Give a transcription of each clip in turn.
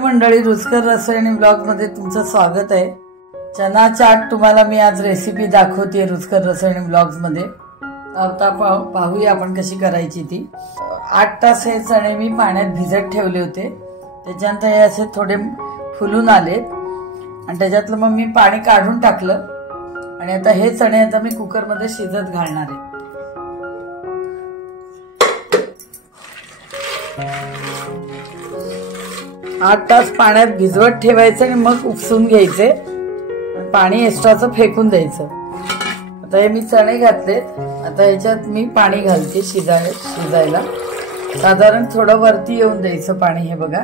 मंडळी, रुचकर रसोई ब्लॉग मध्ये तुमचं स्वागत आहे। चना चाट तुम्हाला मी आज रेसिपी दाखवते रुचकर रसोई ब्लॉग्स मध्ये। आता पाहूया आपण कशी करायची ती। 8 तास हे चणे मी पाण्यात भिजत ठेवले होते। त्याच्यानंतर हे असे थोडे फुलून आलेत आणि त्याच्यातलं मग मी पाणी काढून टाकलं आणि आता हे चणे आता मी कुकर मध्ये शिजत घालणार आहे। 8 तास पाण्यात भिजवत ठेवायचं आणि मग उपसून घ्यायचे। पाणी एक्स्ट्राचं फेकून द्यायचं। आता हे मी चणे घातलेत। आता याच्यात मी पाणी घालते शिजायला। साधारण थोडं वरती येऊन द्यायचं पाणी, हे बघा।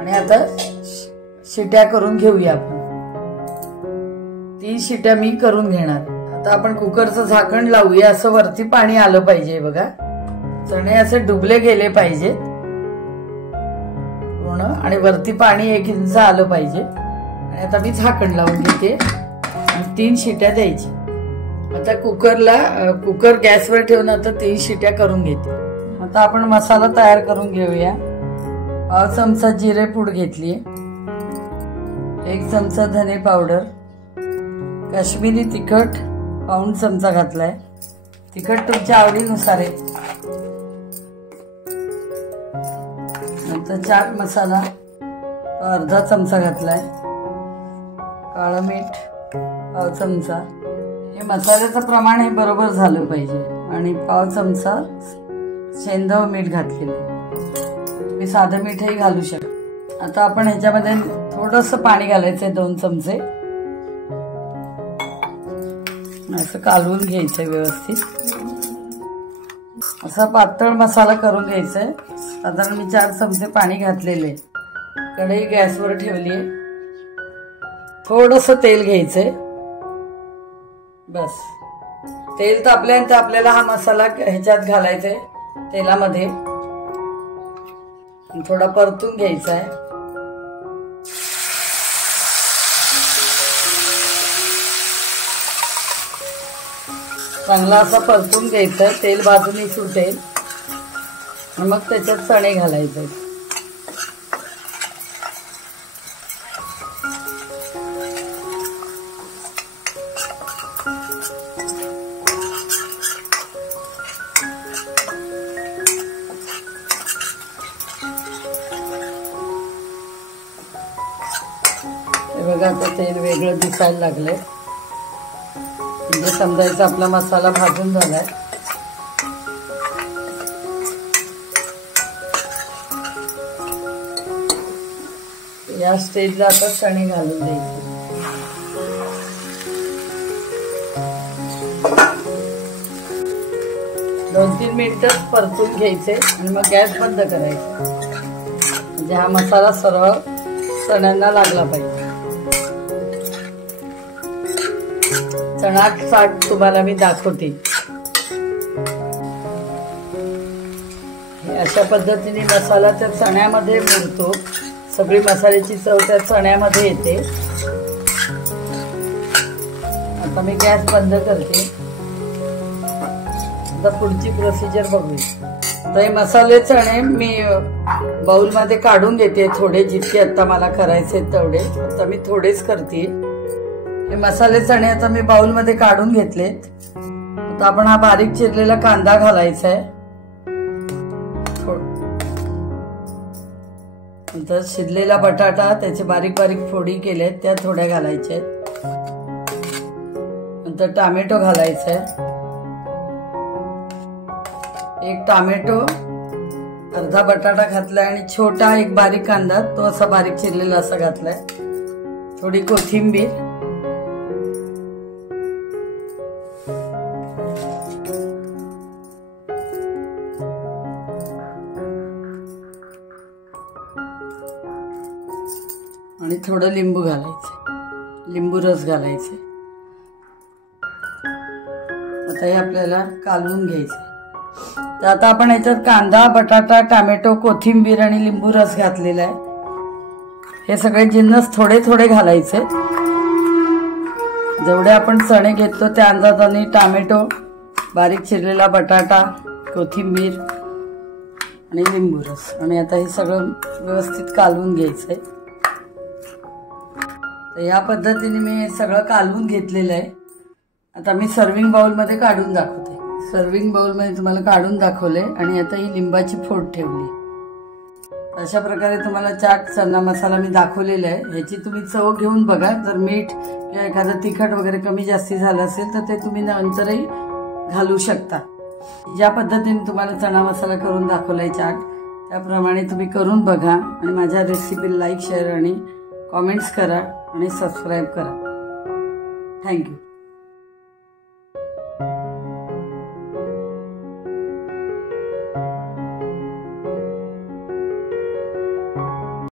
आणि आता शिट्या करून घेऊया आपण। 3 शिट्या मी करून घेणार। आता आपण कुकरचं झाकण लावूया। असं वरती पाणी आलं पाहिजे, बघा। चणे असे डुबले गेले पाहिजेत पूर्ण आणि वरती पाणी 1 इंच आलं पाहिजे। आणि आता मी झाकण लावून घेते आणि 3 शिट्या द्यायची। आता कुकर गॅसवर ठेवून आता 3 शिट्या करून घेते। आता आपण मसाला तयार करून घेऊया। 1 चमचा जिरे पूड घेतली, 1 चमचा धने पावडर, काश्मीरी तिखट पाऊण चमचा घातलाय। तिखट तुमच्या आवडीनुसार आहे। नंतर चाट मसाला अर्धा चमचा घातलाय, काळं मीठ 1 चमचा। हे मसाल्याचं प्रमाण हे बरोबर झालं पाहिजे। आणि 1 चमचा सेंधव मीठ घातलेलं। तुम्ही साधं मीठही घालू शकता। आता आपण ह्याच्यामध्ये थोडंसं पाणी घालायचंय, 2 चमचे। असं कालवून घ्यायचंय व्यवस्थित। असा पातळ मसाला करून घ्यायचाय। साधारण मी 4 चमचे पाणी घातलेले। कढई गॅसवर ठेवलीये। थोडंसं तेल घ्यायचंय, बस। तेल तापल्यानंतर आपल्याला हा मसाला ह्याच्यात घालायचाय तेलामध्ये। थोडा परतून घ्यायचा आहे। चांगला असा परतून घ्यायचा, तेल बाजूने सुटेल। मग त्याच्यात चणे घालायचे। बघा, आता तेल वेगळं दिसायला लागलंय, म्हणजे समजायचं आपला मसाला भाजून झालाय। या स्टेजला आता चणे घालून द्यायचे। दोन 3 मिनिटं परतून घ्यायचे आणि मग गॅस बंद करायचा, म्हणजे हा मसाला सर्व चण्यांना लागला पाहिजे। चणा चाट तुम्हाला मी दाखवते। अशा पद्धतीने मसाला त्या चण्यामध्ये मुरतो। सगळी मसाल्याची चव त्या चण्यामध्ये येते। आता मी गॅस बंद करते। आता पुढची प्रोसिजर बघूया। तर हे मसाले चणे मी बाउल मध्ये काढून घेते, थोडे, जितके आता मला करायचे तेवढे। आता मी थोडेच करते। हे मसाले चणे आता मी बाउल मध्ये काढून घेतलेत। आता आपण हा बारीक चिरलेला कांदा घालायचा आहे। नंतर शिजलेला बटाटा, त्याचे बारीक बारीक फोडी केलेत, त्या थोड्या घालायच्या आहेत। नंतर टोमॅटो घालायचा आहे, 1 टोमॅटो, अर्धा बटाटा घातलाय आणि छोटा 1 बारीक कांदा, तो असा बारीक चिरलेला असा घातलाय। थोडी कोथिंबीर, आणि थोडं लिंबू घालायचं, लिंबू रस घालायचे। आता हे आपल्याला कालवून घ्यायचं। तर आता आपण याच्यात कांदा, बटाटा, टोमॅटो, कोथिंबीर आणि लिंबू रस घातलेला आहे। हे सगळे जिन्नस थोडे थोडे घालायचे। जेवढे आपण चणे घेतो त्या अंदाजाने टोमॅटो, बारीक चिरलेला बटाटा, कोथिंबीर आणि लिंबू रस. आणि आता हे सगळं व्यवस्थित कालवून घ्यायचंय. तर या पद्धतीने मी हे सगळं कालवून घेतलेलं आहे. आता मी सर्विंग बाउलमध्ये काढून दाखवते. सर्विंग बाउलमध्ये तुम्हाला काढून दाखवले आणि आता ही लिंबाची फोड ठेवली. अशा प्रकारे तुम्हाला चाट चना मसाला मी दाखवलेला आहे. ह्याची तुम्ही चव घेऊन बघा. जर मीठ किंवा एखादं तिखट वगैरे कमी जास्ती झालं असेल तर ते तुम्ही नंतरही घालू शकता. ज्या पद्धतीने तुम्हाला चना मसाला करून दाखवलाय चाट, त्याप्रमाणे तुम्ही करून बघा आणि माझ्या रेसिपी लाईक, शेअर आणि कॉमेंट्स करा आणि सबस्क्राईब करा. थँक्यू.